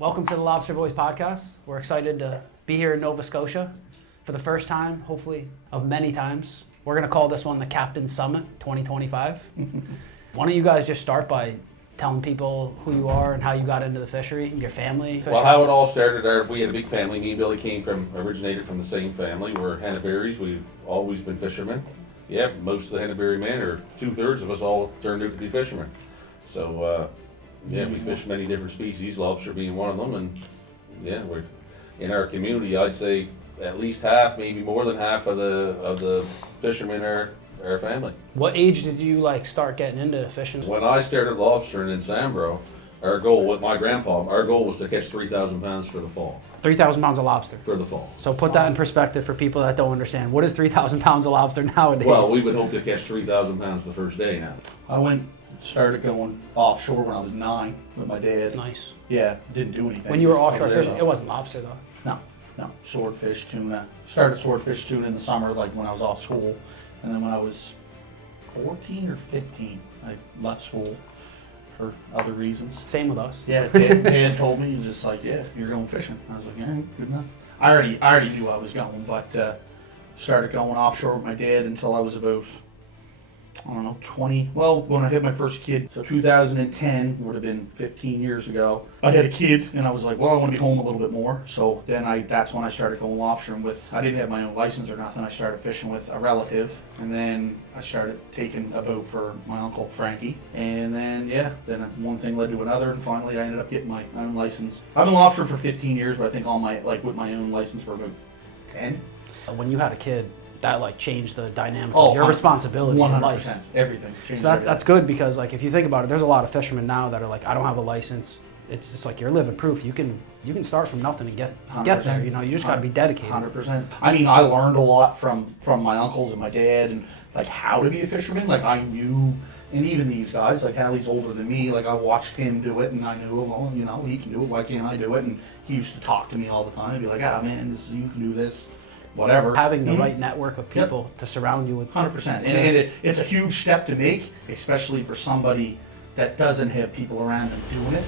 Welcome to the Lobsterboys podcast. We're excited to be here in Nova Scotia for the first time, hopefully of many times. We're going to call this one the Captain's Summit 2025. Why don't you guys just start by telling people who you are and how you got into the fishery, your family? Well, how it all started, we had a big family. Me and Billy originated from the same family. We're Henneberrys. We've always been fishermen. Yeah, most of the Henneberry men, or 2/3 of us, all turned out to be fishermen. So, we fish many different species, lobster being one of them. And yeah, we're in our community. I'd say at least half, maybe more than half of the fishermen are our family. What age did you start getting into fishing? When I started lobstering in Sambro, our goal with my grandpa, was to catch 3,000 pounds for the fall. 3,000 pounds of lobster. For the fall. So put that in perspective for people that don't understand. What is 3,000 pounds of lobster nowadays? Well, we would hope to catch 3,000 pounds the first day now. I started going offshore when I was 9 with my dad. Nice. Yeah, didn't do anything. When you were offshore I was there, fishing, though. it wasn't lobster though. No, swordfish, tuna. Started swordfish, tuna in the summer, like when I was off school. And then when I was 14 or 15, I left school for other reasons. Same with us. Yeah, Dad told me, he's just like, yeah, you're going fishing. I was like, yeah, good enough. I already knew I was going, but started going offshore with my dad until I was about, 20. Well, when I had my first kid, so 2010 would have been 15 years ago. I had a kid, and I was like, well, I want to be home a little bit more. So then that's when I started going lobstering with. I didn't have my own license or nothing. I started fishing with a relative, and then I started taking a boat for my uncle Frankie. And then then one thing led to another, and finally I ended up getting my own license. I've been lobstering for 15 years, but I think with my own license for about 10. When you had a kid, that changed the dynamic Oh, of your responsibility in 100%. life. Everything. So that's good because if you think about it, there's a lot of fishermen now that are like, I don't have a license. It's like you're living proof. You can start from nothing and get there. You just got to be dedicated. 100%. I mean, I learned a lot from my uncles and my dad and how to be a fisherman. I knew, and even these guys, Hally's older than me. I watched him do it, and I knew, well, he can do it. Why can't I do it? And he used to talk to me all the time. He'd be like, man, you can do this. Whatever. Having the right network of people to surround you with. 100%. And it's a huge step to make, especially for somebody that doesn't have people around them doing it.